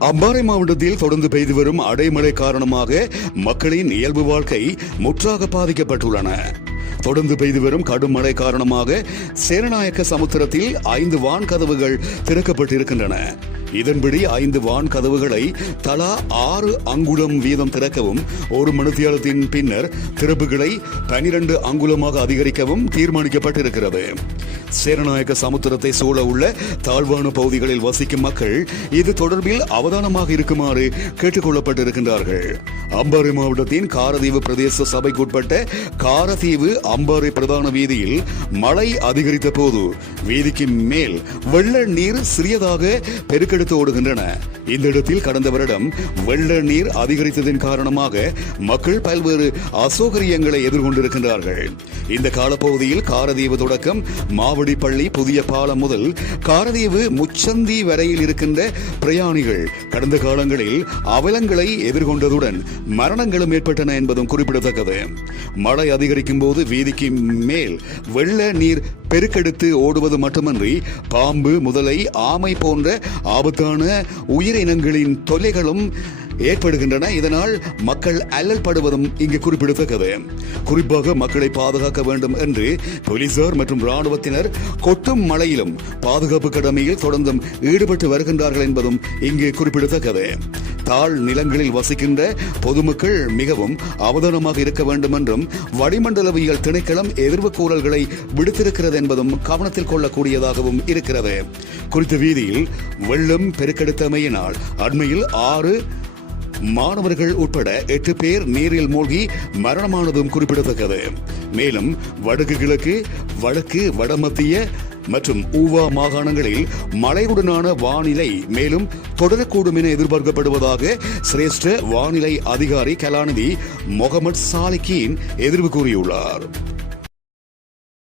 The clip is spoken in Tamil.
அம்பாறை மாவட்டத்தில் தொடர்ந்து பெய்து வரும் அடைமழை காரணமாக மக்களின் இயல்பு வாழ்க்கை முற்றாக பாதிக்கப்பட்டுள்ளன. தொடர்ந்து பெய்து வரும் கடும் மழை காரணமாக சேரநாயக்க சமுத்திரத்தில் ஐந்து வான் கதவுகள் திறக்கப்பட்டிருக்கின்றன. இதன்படி ஐந்து வான் கதவுகளை தலா ஆறு அங்குலம் வீதம் திறக்கவும் ஒரு மணித்தியாலத்தின் பின்னர் திறப்புகளை பனிரெண்டு அங்குலமாக அதிகரிக்கவும் தீர்மானிக்கப்பட்டிருக்கிறது. சேரநாயக சமுத்திரத்தை சூழ உள்ள தாழ்வான பகுதிகளில் வசிக்கும் மக்கள் இது தொடர்பில் அவதானமாக இருக்குமாறு கேட்டுக்கொள்ளப்பட்டிருக்கின்றார்கள். அம்பாறை மாவட்டத்தின் காரதீவு பிரதேச சபைக்குட்பட்ட காரதீவு அம்பாறை பிரதான வீதியில் மழை அதிகரித்த போது வீதிக்கு மேல் வெள்ள நீர் சிறியதாக எடுத்து ஓடுகின்றன. இந்த இடத்தில் கடந்த வருடம் வெள்ள நீர் அதிகரித்ததன் காரணமாக மக்கள் பல்வேறு அசௌகரியங்களை எதிர்கொண்டிருக்கின்றார்கள். இந்த காலப்பகுதியில் காரதீவு தொடக்கம் மாவடிப்பள்ளி புதிய பாலம் முதல் காரதீவு முச்சந்தி வரையில் இருக்கின்ற பிரயாணிகள் கடந்த காலங்களில் அவலங்களை எதிர்கொண்டதுடன் மரணங்களும் ஏற்பட்டன என்பதும் குறிப்பிடத்தக்கது. மழை அதிகரிக்கும் போது வீதிக்கு மேல் வெள்ள நீர் பெருக்கெடுத்து ஓடுவது மட்டுமன்றி பாம்பு முதலை ஆமை போன்ற ஆபத்து ஆபத்தான உயிரினங்களின் தொல்லைகளும் ஏற்படுகின்றன. இதனால் மக்கள் அல்லல் படுவதும் இங்கு குறிப்பிடத்தக்கது. குறிப்பாக மக்களை பாதுகாக்க வேண்டும் என்று போலீசார் மற்றும் ராணுவத்தினர் கொட்டும் மழையிலும் பாதுகாப்பு கடமையில் தொடர்ந்தும் ஈடுபட்டு வருகின்றார்கள் என்பதும் இங்கு குறிப்பிடத்தக்கது. தாழ் நிலங்களில் வசிக்கின்ற பொதுமக்கள் மிகவும் அவதானமாக இருக்க வேண்டும் என்றும் வளிமண்டலவியல் திணைக்களம் எதிர்வு கூறல்களை விடுத்திருக்கிறது என்பதும் கவனத்தில் கொள்ளக்கூடியதாகவும் இருக்கிறது. குறித்த வீதியில் வெள்ளம் பெருக்கெடுத்தமையினால் அண்மையில் ஆறு மாணவர்கள் உட்பட எட்டு பேர் நீரில் மூழ்கி மரணமானதும் குறிப்பிடத்தக்கது. மேலும் வடக்கு கிழக்கு வடக்கு வடமத்திய மற்றும் ஊவா மாகாணங்களில் மழையுடனான வானிலை மேலும் தொடரக்கூடும் என எதிர்பார்க்கப்படுவதாக சிரேஷ்ட வானிலை அதிகாரி கலாநிதி முகமது சாலிகின் எதிர்வு கூறியுள்ளார்.